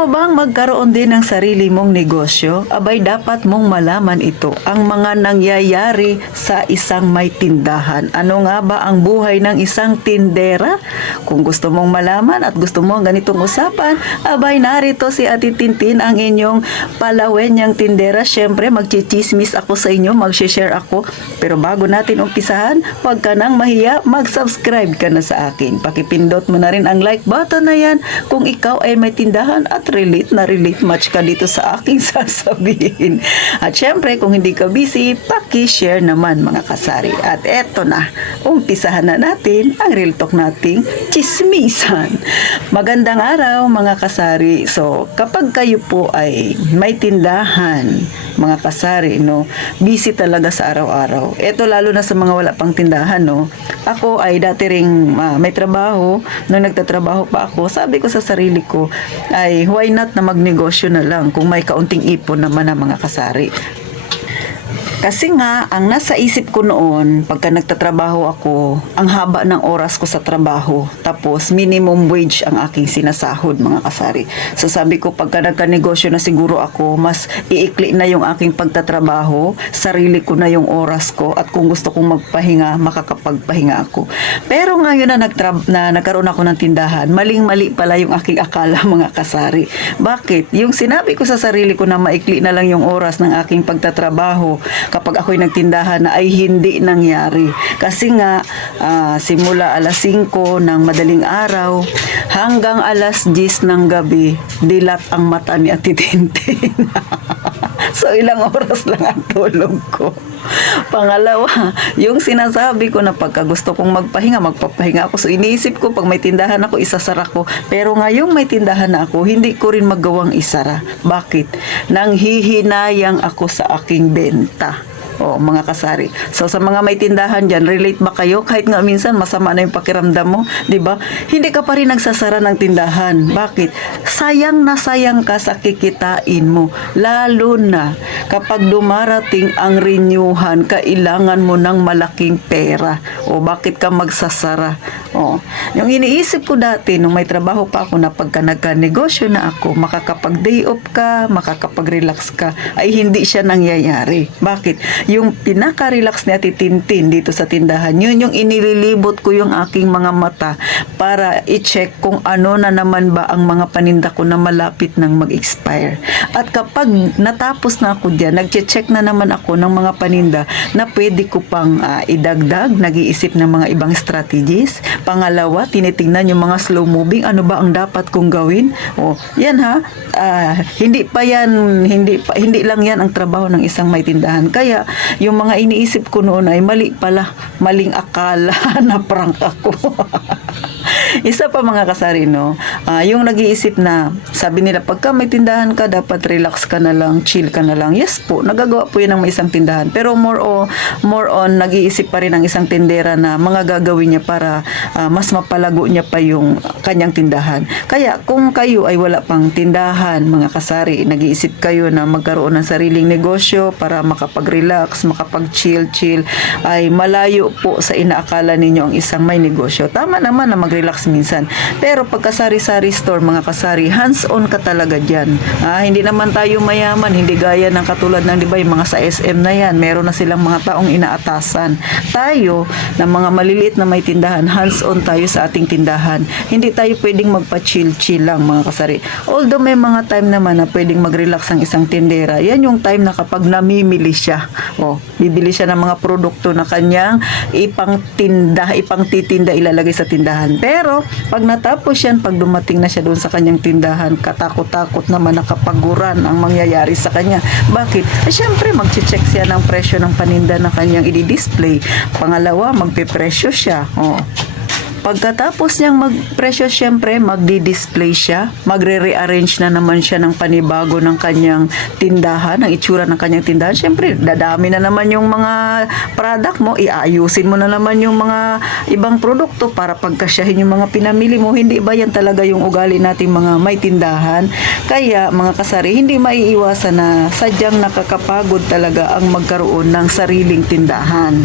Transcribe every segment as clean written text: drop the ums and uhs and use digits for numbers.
mo bang magkaroon din ng sarili mong negosyo? Abay, dapat mong malaman ito, ang mga nangyayari sa isang may tindahan. Ano nga ba ang buhay ng isang tindera? Kung gusto mong malaman at gusto mo ang ganitong usapan, abay, narito si Ate Tintin, ang inyong palawenyang tindera. Siyempre, magchichismis ako sa inyo, mag-share ako. Pero bago natin umpisahan, huwag ka nang mahiya, mag-subscribe ka na sa akin. Pakipindot mo na rin ang like button na yan kung ikaw ay may tindahan at relate match ka dito sa aking sasabihin. At syempre, kung hindi ka busy, paki-share naman mga kasari. At eto na, umpisahan na natin ang real talk nating chismisan. Magandang araw mga kasari. So, kapag kayo po ay may tindahan, mga kasari, no, busy talaga sa araw-araw. Eto lalo na sa mga wala pang tindahan, no. Ako ay dati ring may trabaho. Nung nagtatrabaho pa ako, sabi ko sa sarili ko, ay why not na magnegosyo na lang kung may kaunting ipon naman na mga kasari. Kasi nga, ang nasa isip ko noon, pagka nagtatrabaho ako, ang haba ng oras ko sa trabaho. Tapos, minimum wage ang aking sinasahod, mga kasari. So, sabi ko, pagka nagka-negosyo na siguro ako, mas iikli na yung aking pagtatrabaho, sarili ko na yung oras ko, at kung gusto kong magpahinga, makakapagpahinga ako. Pero ngayon na nagkaroon ako ng tindahan, maling-mali pala yung aking akala, mga kasari. Bakit? Yung sinabi ko sa sarili ko na maikli na lang yung oras ng aking pagtatrabaho, kapag ako'y nagtindahan na ay hindi nangyari. Kasi nga, simula alas 5 ng madaling araw hanggang alas 10 ng gabi, dilat ang mata ni Ate Tintin. So, ilang oras lang ang tulog ko. Pangalawa, yung sinasabi ko na pagka gusto kong magpapahinga ako. So, iniisip ko, pag may tindahan ako, isasara ko. Pero ngayong may tindahan na ako, hindi ko rin magawang isara. Bakit? Nanghihinayang ako sa aking benta. O, mga kasari. So, sa mga may tindahan dyan, relate ba kayo? Kahit nga minsan, masama na yung pakiramdam mo, di ba? Hindi ka pa rin nagsasara ng tindahan. Bakit? Sayang na sayang ka sa kikitain mo. Lalo na kapag dumarating ang renyuhan, kailangan mo ng malaking pera. O, bakit ka magsasara? O, yung iniisip ko dati, nung may trabaho pa ako na pagka nagka-negosyo na ako, makakapag-day off ka, makakapag-relax ka, ay hindi siya nangyayari. Bakit? Yung pinaka-relax ni Ate Tintin dito sa tindahan, yun yung inililibot ko yung aking mga mata para i-check kung ano na naman ba ang mga paninda ko na malapit nang mag-expire. At kapag natapos na ako dyan, nag-check na naman ako ng mga paninda na pwede ko pang idagdag, nag-iisip ng mga ibang strategies. Pangalawa, tinitingnan yung mga slow moving, ano ba ang dapat kong gawin? O, yan ha, hindi lang yan ang trabaho ng isang may tindahan. Kaya, yung mga iniisip ko noon ay mali pala, maling akala na prank ako. Isa pa mga kasari, no, yung nag-iisip na, sabi nila, pagka may tindahan ka, dapat relax ka na lang, chill ka na lang. Yes po, nagagawa po yun ng may isang tindahan. Pero more on, nag-iisip pa rin ang isang tindera na mga gagawin niya para mas mapalago niya pa yung kanyang tindahan. Kaya, kung kayo ay wala pang tindahan, mga kasari, nag-iisip kayo na magkaroon ng sariling negosyo para makapag-relax, makapag-chill, ay malayo po sa inaakala ninyo ang isang may negosyo. Tama naman na mag-relax minsan. Pero pagka sari-sari store, mga kasari, hands-on ka talaga dyan. Hindi naman tayo mayaman, hindi gaya ng katulad ng, di ba, yung mga sa SM na yan, meron na silang mga taong inaatasan. Tayo, na mga maliliit na may tindahan, hands-on tayo sa ating tindahan. Hindi tayo pwedeng magpa-chill lang, mga kasari. Although may mga time naman na pwedeng mag-relax ang isang tindera, yan yung time na kapag namimili siya, bibili siya ng mga produkto na kanyang ipangtitinda, ilalagay sa tindahan. Pero, pag natapos yan, pag dumating na siya doon sa kanyang tindahan, katakot-takot naman, nakapaguran ang mangyayari sa kanya. Bakit? Siyempre, mag-check siya ng presyo ng paninda na kanyang i-display. Pangalawa, magpe-presyo siya. Pagkatapos niyang magpresyo, syempre, magdi-display siya, magre-rearrange na naman siya ng panibago ng kanyang tindahan, ng itsura ng kanyang tindahan. Syempre, dadami na naman yung mga product mo, iayusin mo na naman yung mga ibang produkto para pagkasyahin yung mga pinamili mo. Hindi ba yan talaga yung ugali nating mga may tindahan? Kaya, mga kasari, hindi maiiwasan na sadyang nakakapagod talaga ang magkaroon ng sariling tindahan.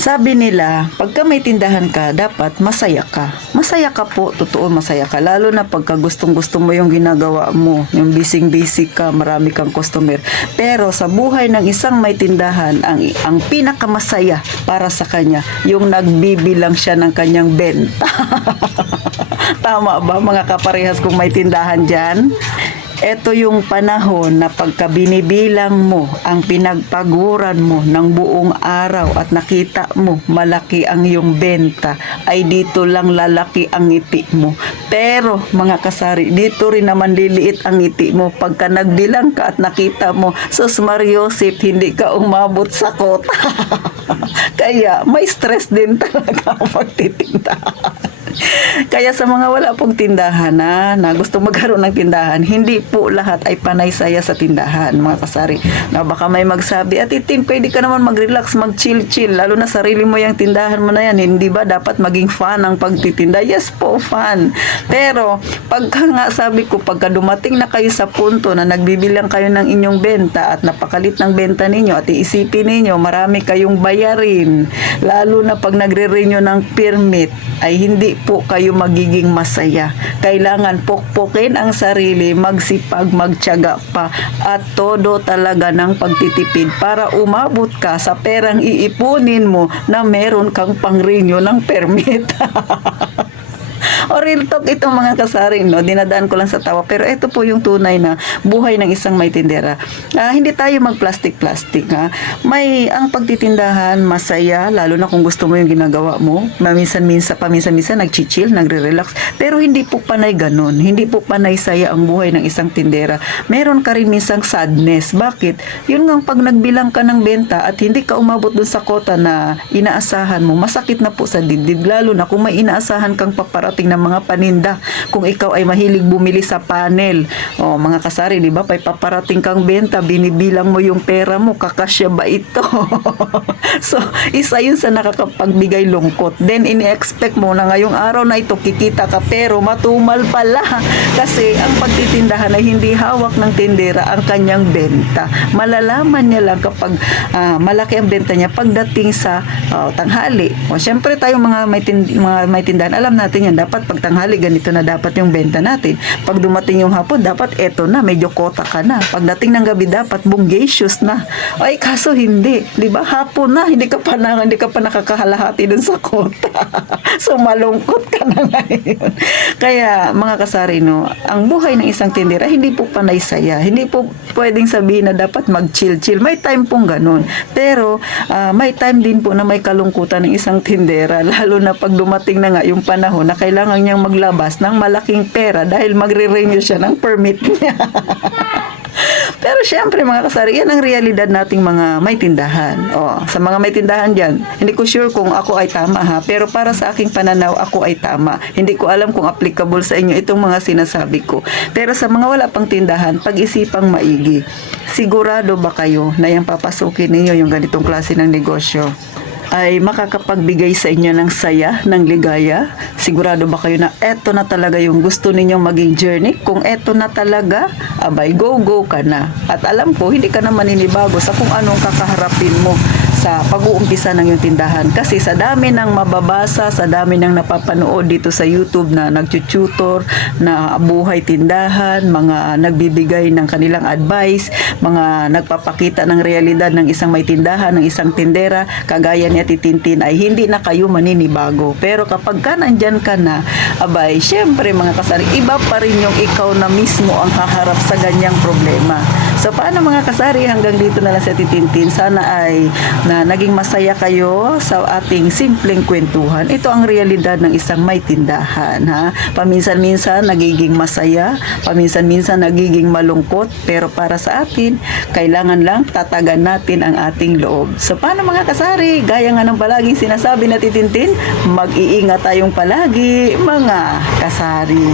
Sabi nila, pagka may tindahan ka, dapat masaya ka. Masaya ka po, totoo masaya ka. Lalo na pagka gustong-gusto mo yung ginagawa mo, yung busy-busy ka, marami kang customer. Pero sa buhay ng isang may tindahan, ang pinakamasaya para sa kanya, yung nagbibilang siya ng kanyang benta. Tama ba mga kaparehas kung may tindahan dyan? Ito yung panahon na pagka binibilang mo ang pinagpaguran mo ng buong araw at nakita mo malaki ang iyong benta, ay dito lang lalaki ang ngiti mo. Pero mga kasari, dito rin naman liliit ang ngiti mo pagka nagbilang ka at nakita mo, sus Mariosip, hindi ka umabot sa kota. Kaya may stress din talaga ang pagtitinda. Kaya sa mga wala pong tindahan na gusto magkaroon ng tindahan, hindi po lahat ay panay saya sa tindahan, mga kasari. Na baka may magsabi, at itim, pwede ka naman mag-relax, mag-chill-chill, lalo na sarili mo yung tindahan mo na yan, hindi ba dapat maging fun ang pagtitinda? Yes po, fun. Pero, pagka nga sabi ko, pagka dumating na kayo sa punto na nagbibilang kayo ng inyong benta at napakalit ng benta ninyo at iisipin ninyo, marami kayong bayarin, lalo na pag nagre-renew ng permit, ay hindi po kayo magiging masaya. Kailangan pukpukin ang sarili, magsipag, magtiyaga pa, at todo talaga ng pagtitipid para umabot ka sa perang iipunin mo na meron kang pang-renew ng permit. O real talk itong mga kasari, no? Dinadaan ko lang sa tawa. Pero ito po yung tunay na buhay ng isang may tindera. Hindi tayo mag-plastic-plastic, ha? Ang pagtitindahan, masaya, lalo na kung gusto mo yung ginagawa mo. Paminsan-minsan, nag-chill, nagre-relax. Pero hindi po panay ganun. Hindi po panay saya ang buhay ng isang tindera. Meron ka rin minsang sadness. Bakit? Yun nga, pag nagbilang ka ng benta at hindi ka umabot dun sa kota na inaasahan mo, masakit na po sa dibdib. Lalo na kung may inaasahan kang paparating ng mga paninda. Kung ikaw ay mahilig bumili sa panel, mga kasari, di ba? Paparating kang benta, binibilang mo yung pera mo, kakasya ba ito? So, isa yun sa nakakapagbigay lungkot. Then, ini-expect mo na ngayong araw na ito, kikita ka, pero matumal pala. Kasi, ang pagtitindahan ay hindi hawak ng tindera ang kanyang benta. Malalaman niya lang kapag malaki ang benta niya pagdating sa tanghali. Siyempre, tayong mga may tindahan, alam natin yan, dapat pag tanghali, ganito na dapat yung benta natin. Pag dumating yung hapon, dapat eto na, medyo kota ka na. Pagdating ng gabi, dapat bungacious na. Ay, kaso hindi. Di ba? Hapon na, hindi ka pa nakakahalahati dun sa kota. So, malungkot ka na ngayon. Kaya, mga kasari, no, ang buhay ng isang tindera, hindi po panay saya. Hindi po pwedeng sabihin na dapat mag-chill-chill. May time pong ganun. Pero, may time din po na may kalungkutan ng isang tindera. Lalo na pag dumating na nga yung panahon na kailangan niyang maglabas ng malaking pera dahil magre-renew siya ng permit niya. Pero syempre mga kasari, yan ang realidad nating mga may tindahan. Sa mga may tindahan dyan, hindi ko sure kung ako ay tama, ha, pero para sa aking pananaw, ako ay tama. Hindi ko alam kung applicable sa inyo itong mga sinasabi ko. Pero sa mga wala pang tindahan, pag-isipang maigi. Sigurado ba kayo na yung papasukin ninyo yung ganitong klase ng negosyo ay makakapagbigay sa inyo ng saya, ng ligaya? Sigurado ba kayo na eto na talaga yung gusto ninyong maging journey? Kung eto na talaga, abay, go ka na. At alam ko, hindi ka na maninibago sa kung anong kakaharapin mo sa pag-uumpisa ng iyong tindahan. Kasi sa dami ng mababasa, sa dami ng napapanood dito sa YouTube na nagtututor, na buhay tindahan, mga nagbibigay ng kanilang advice, mga nagpapakita ng realidad ng isang may tindahan, ng isang tindera, kagaya ni Ate Tintin, ay hindi na kayo maninibago. Pero kapag ka nandyan ka na, abay, syempre mga kasari, iba pa rin yung ikaw na mismo ang haharap sa ganyang problema. So paano mga kasari, hanggang dito na lang sa Ate Tintin. Sana ay na naging masaya kayo sa ating simpleng kwentuhan. Ito ang realidad ng isang may tindahan, ha? Paminsan-minsan nagiging masaya, paminsan-minsan nagiging malungkot, pero para sa atin, kailangan lang tatagan natin ang ating loob. So paano mga kasari? Gaya nga ng palaging sinasabi na Tintin, mag-iingat tayong palagi, mga kasari.